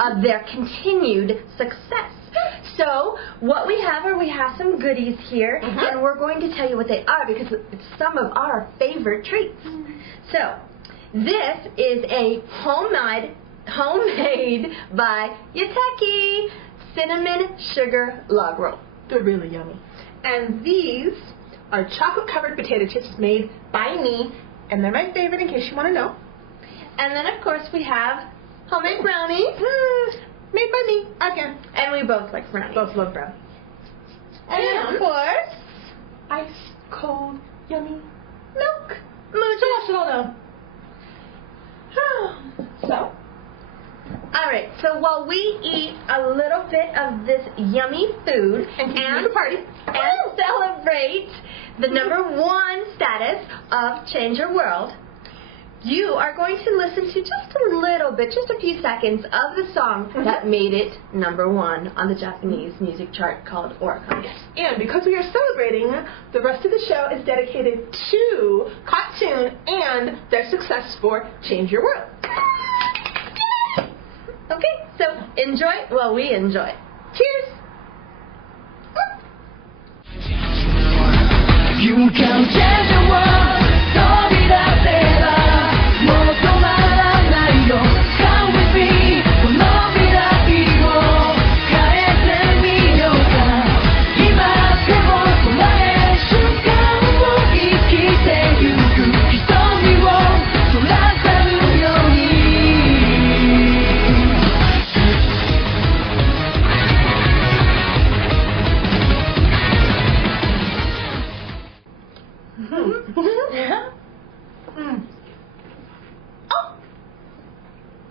of their continued success. So what we have some goodies here, and we're going to tell you what they are because it's some of our favorite treats. So this is a homemade by Yateki cinnamon sugar log roll. They're really yummy. And these are chocolate-covered potato chips made by me, and they're my favorite in case you want to know. And then, of course, we have homemade brownies. Made by me, again. And we both like brownies. Both love brownies. And, of course, ice cold, yummy milk. So wash it all down. So, alright, so while we eat a little bit of this yummy food and party and celebrate the #1 status of Change Your World, you are going to listen to just a little bit, just a few seconds of the song that made it #1 on the Japanese music chart called Oricon. And because we are celebrating, the rest of the show is dedicated to Cartoon and their success for Change Your World. Okay, so enjoy while we enjoy. Cheers! You can change the world, don't be that sailor. Come with me, don't be that hero. 変えてみようか。今でもその瞬間を生きてゆく。瞳をそらさぬように。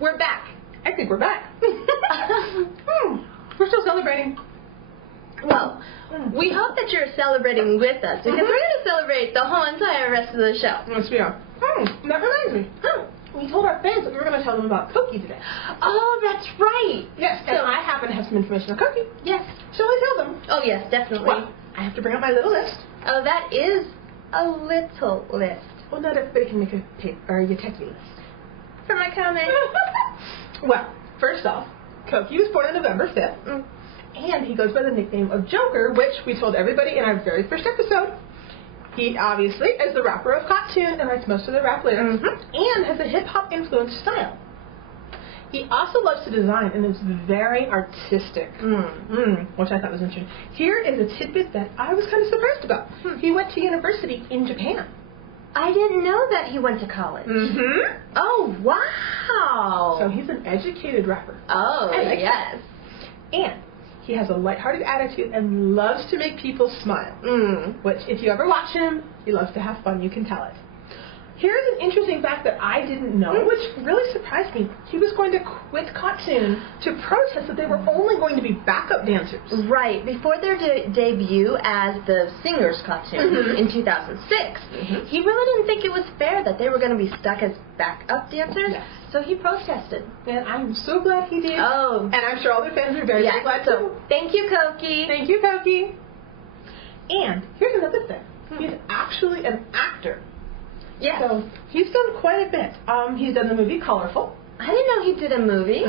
We're back. I think we're back. We're still celebrating. Well, we hope that you're celebrating with us because we're going to celebrate the whole entire rest of the show. Yes, we are. That reminds me. We told our fans that we were going to tell them about Koki today. Oh, that's right. Yes, and I happen to have some information on Koki. Yes. Shall I tell them? Oh, yes, definitely. Well, I have to bring up my little list. Oh, that is a little list. Well, not everybody can make a Yateki list. For my comment. Well, first off, Koki was born on November 5th, and he goes by the nickname of Joker, which we told everybody in our very first episode. He obviously is the rapper of Cartoon and writes most of the rap lyrics, and has a hip-hop influenced style. He also loves to design and is very artistic, which I thought was interesting. Here is a tidbit that I was kind of surprised about. He went to university in Japan. I didn't know that he went to college. Oh, wow. So he's an educated rapper. Oh, yes. And he has a lighthearted attitude and loves to make people smile. Which, if you ever watch him, he loves to have fun. You can tell it. Here's an interesting fact that I didn't know, which really surprised me. He was going to quit Cartoon to protest that they were only going to be backup dancers. Right. Before their debut as the Singers Cartoon in 2006, he really didn't think it was fair that they were going to be stuck as backup dancers, so he protested. And I'm so glad he did. Oh. And I'm sure all their fans are very glad too. Thank you, Koki. Thank you, Koki. And here's another thing. He's actually an actor. Yes. So he's done quite a bit. He's done the movie Colorful. I didn't know he did a movie.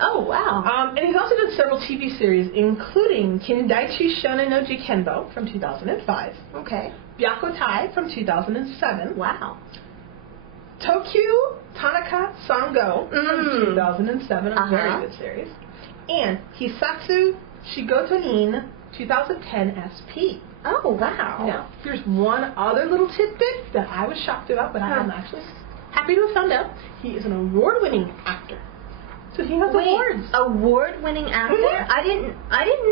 Oh, wow. And he's also done several TV series, including Kindaichi Shonen no Jikenbo from 2005. Okay. Byakutai from 2007. Wow. Tokyu Tanaka Sango from 2007, a very good series. And Hisatsu Shigotonin 2010 SP. Oh, wow. Now, here's one other little tidbit that I was shocked about, but I am actually happy to have found out. He is an award-winning actor. So he has awards. Award-winning actor? I didn't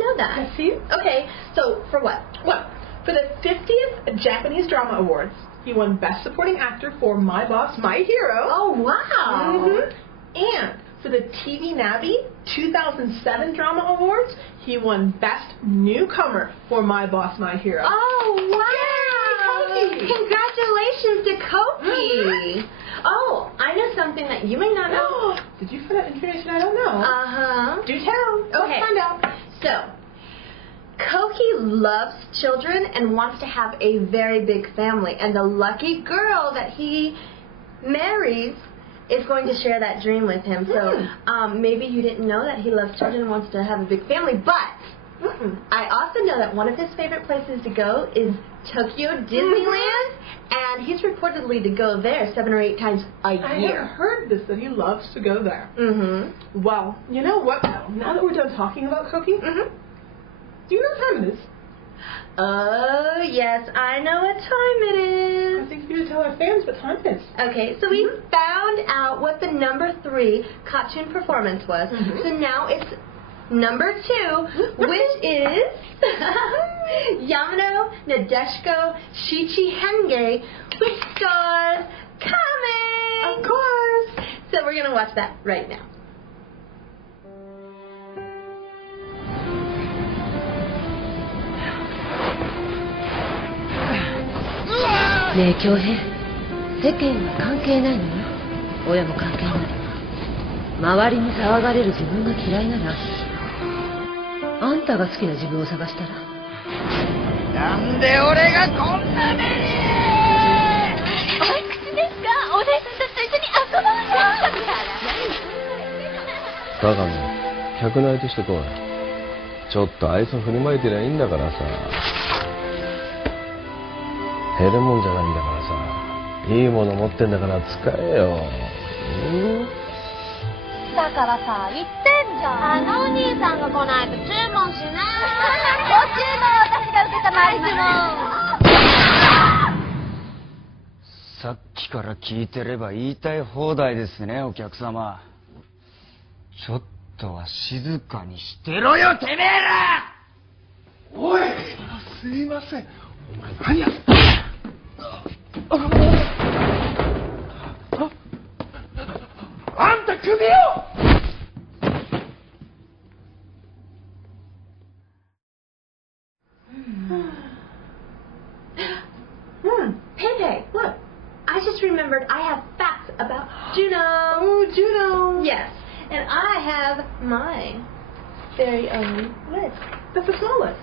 know that. Yes, see? Okay, so for what? Well, for the 50th Japanese Drama Awards, he won Best Supporting Actor for My Boss, My Hero. Oh, wow. And for the TV Navi 2007 Drama Awards, he won Best Newcomer for My Boss, My Hero. Oh, wow. Yay, Koki. Congratulations to Koki. Oh, I know something that you may not know. Did you find out information I don't know? Do tell. Okay. Let's find out. So, Koki loves children and wants to have a very big family. And the lucky girl that he marries is going to share that dream with him. So maybe you didn't know that he loves children and wants to have a big family, but I also know that one of his favorite places to go is Tokyo Disneyland, and he's reportedly to go there 7 or 8 times a year. I have heard this, that he loves to go there. Well, you know what? Now that we're done talking about Koki, do you know what time it is? Oh, yes, I know what time it is. I think you need to tell our fans what time it is. Okay, so we found out what the number 3 cartoon performance was. So now it's number 2, which is Yamano Nadeshiko Shichi Henge, which stars Kame. Of course. So we're going to watch that right now. ねえ恭平、世間は関係ないのよ。親も関係ない。周りに騒がれる自分が嫌いなら、あんたが好きな自分を探したら。なんで俺がこんな目に。おいくつですか？お姉さんたちと一緒に遊ぼうよ。バカめ、客の相手してこい。ちょっと愛想振りまいてりゃいいんだからさ。減るもんじゃないんだからさ。いいもの持ってんだから使えよ。だからさ、言ってんじゃん。あのお兄さんが来ないと注文しない。ご注文は私が受けたまりさっきから聞いてれば言いたい放題ですね、お客様。ちょっとは静かにしてろよ、てめえら！おい！すいません。お前何やってんあんた首よPepe, look. I just remembered I have facts about Juno. Oh, Juno. Yes, and I have my very own list. That's a small list.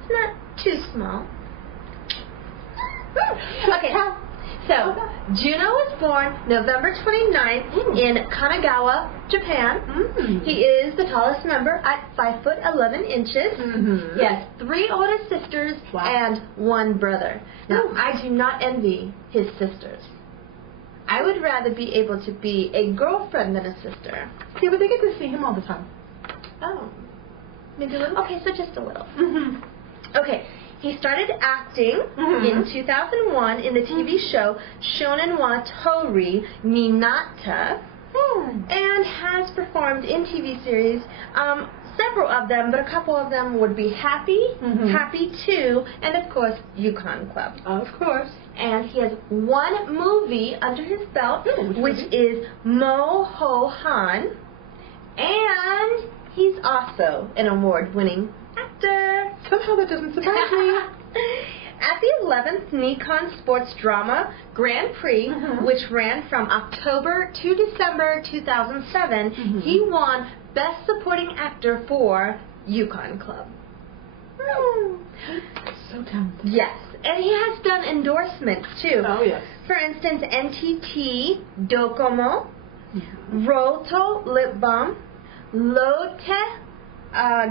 It's not too small. Okay, so Juno was born November 29th in Kanagawa, Japan. He is the tallest member at 5'11" He has 3 older sisters and 1 brother. Now, I do not envy his sisters. I would rather be able to be a girlfriend than a sister. Yeah, but they get to see him all the time. Oh. Maybe a little? Okay, so just a little. Okay. He started acting in 2001 in the TV show Shonen wa Tori Ninata and has performed in TV series, several of them, but a couple of them would be Happy, Happy 2, and of course Yukon Club. Of course. And he has 1 movie under his belt, which is Mo Ho Han, and he's also an award-winning actor. Somehow that doesn't surprise me. At the 11th Nikon Sports Drama Grand Prix, which ran from October to December 2007, he won Best Supporting Actor for Yukon Club. So talented. Yes, and he has done endorsements too. Oh, yes. For instance, NTT Docomo, Roto Lip Balm, Lotte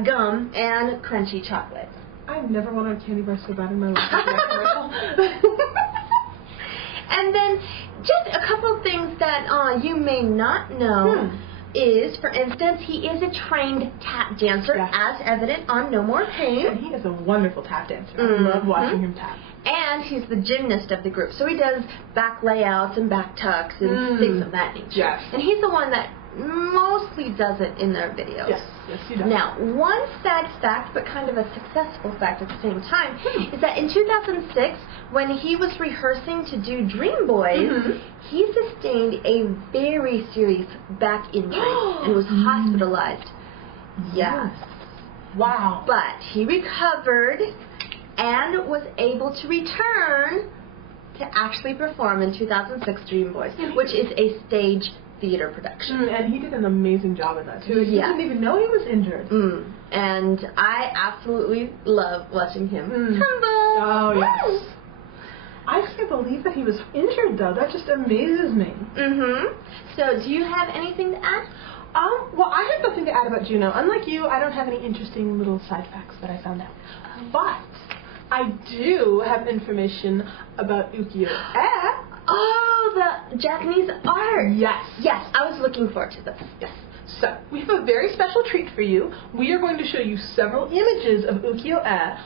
gum, and crunchy chocolate. I've never wanted a candy bar so bad in my life. And then just a couple of things that you may not know is, for instance, he is a trained tap dancer, as evident on No More Pain. And he is a wonderful tap dancer. I love watching him tap. And he's the gymnast of the group, so he does back layouts and back tucks and things of that nature. Yes. And he's the one that mostly does it in their videos. Yes, he does. Now, one sad fact, but kind of a successful fact at the same time, is that in 2006, when he was rehearsing to do Dream Boys, he sustained a very serious back injury and was hospitalized. Yes. Wow. But he recovered and was able to return to actually perform in 2006 Dream Boys, which is a stage theater production. And he did an amazing job in that too. He didn't even know he was injured. And I absolutely love watching him tumble. Oh, yes. I can't believe that he was injured, though. That just amazes me. So, do you have anything to add? Well, I have nothing to add about Juno. Unlike you, I don't have any interesting little side facts that I found out. But I do have information about ukiyo-e. Oh, the Japanese art. Yes. Yes, I was looking forward to this. Yes. So, we have a very special treat for you. We are going to show you several images of ukiyo-e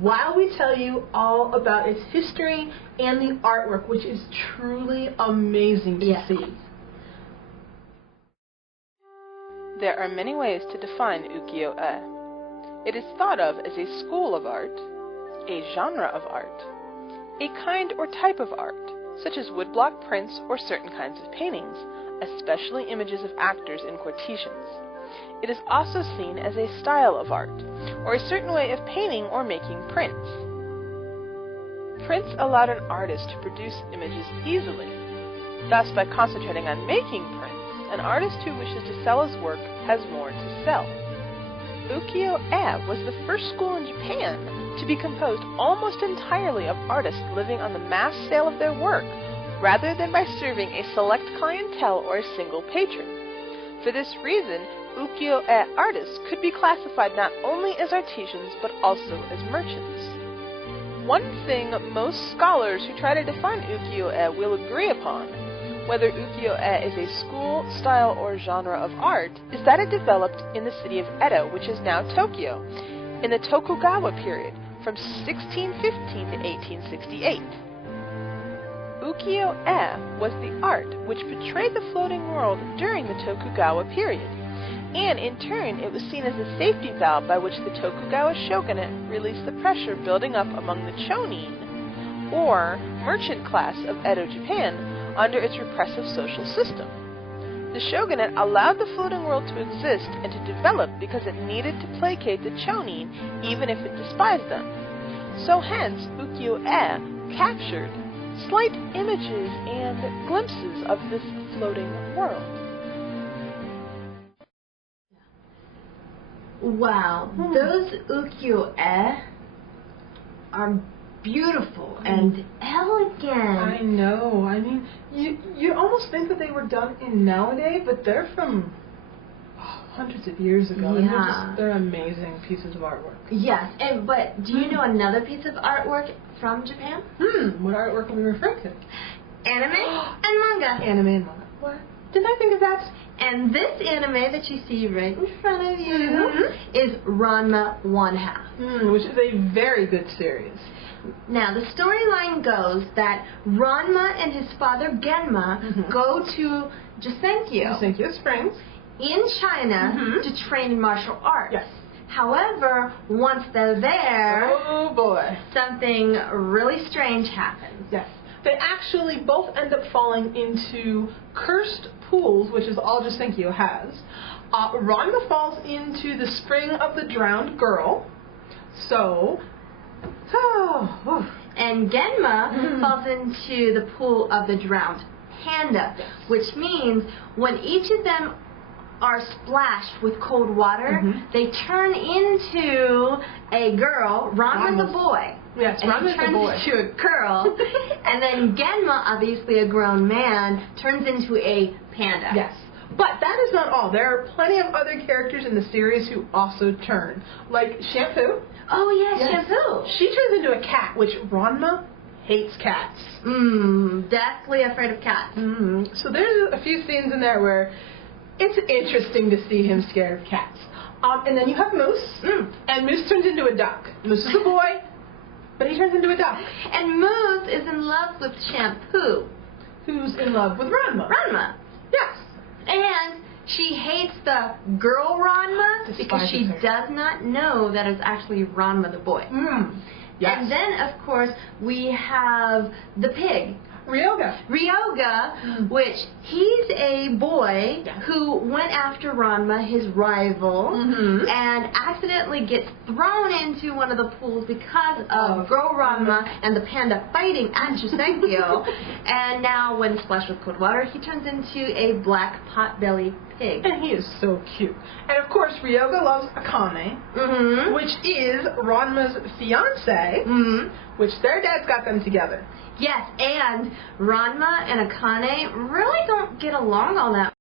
while we tell you all about its history and the artwork, which is truly amazing to see. There are many ways to define ukiyo-e. It is thought of as a school of art, a genre of art, a kind or type of art, such as woodblock prints or certain kinds of paintings, especially images of actors in quotations. It is also seen as a style of art, or a certain way of painting or making prints. Prints allowed an artist to produce images easily. Thus, by concentrating on making prints, an artist who wishes to sell his work has more to sell. Ukiyo-e was the first school in Japan to be composed almost entirely of artists living on the mass sale of their work, rather than by serving a select clientele or a single patron. For this reason, ukiyo-e artists could be classified not only as artisans but also as merchants. One thing most scholars who try to define ukiyo-e will agree upon, whether ukiyo-e is a school, style, or genre of art, is that it developed in the city of Edo, which is now Tokyo, in the Tokugawa period, from 1615 to 1868. Ukiyo-e was the art which portrayed the floating world during the Tokugawa period, and in turn it was seen as a safety valve by which the Tokugawa shogunate released the pressure building up among the chonin, or merchant class of Edo, Japan, under its repressive social system. The shogunate allowed the floating world to exist and to develop because it needed to placate the chonin even if it despised them. So hence, ukiyo-e captured slight images and glimpses of this floating world. Wow, those ukiyo-e are beautiful and elegant. I know. I mean, you almost think that they were done in nowadays, but they're from hundreds of years ago. Yeah. And they're amazing pieces of artwork. Yes, but do you know another piece of artwork from Japan? What artwork are we referring to? Anime and manga. Anime and manga. What? Didn't I think of that? And this anime that you see right in front of you is Ranma 1/2. Which is a very good series. Now, the storyline goes that Ranma and his father Genma go to Jisenkyo Springs in China to train in martial arts. Yes. However, once they're there, oh boy, something really strange happens. Yes. They actually both end up falling into cursed pools, which is all Jisenkyo has. Ranma falls into the spring of the drowned girl. And Genma falls into the pool of the drowned panda, which means when each of them are splashed with cold water, they turn into a girl. Ranma's a boy. Yes, and Ranma's he turns a boy. into a girl. And then Genma, obviously a grown man, turns into a panda. Yes. But that is not all. There are plenty of other characters in the series who also turn. Like Shampoo. Oh, yes, Shampoo. She turns into a cat, which Ranma hates cats. Deathly afraid of cats. So there's a few scenes in there where it's interesting to see him scared of cats. And then you have Moose, and Moose turns into a duck. Moose is a boy, but he turns into a duck. And Moose is in love with Shampoo. Who's in love with Ranma. Ranma. Yes. And she hates the girl Ranma because she does not know that it's actually Ranma the boy. Yes. And then, of course, we have the pig. Ryoga, which he's a boy who went after Ranma, his rival, and accidentally gets thrown into one of the pools because of Go Ranma and the panda fighting at Shisenkyo. And now when splashed with cold water, he turns into a black potbelly pig. And he is so cute. And of course, Ryoga loves Akane, which is Ranma's fiance, which their dads got them together. Yes, and Ranma and Akane really don't get along all that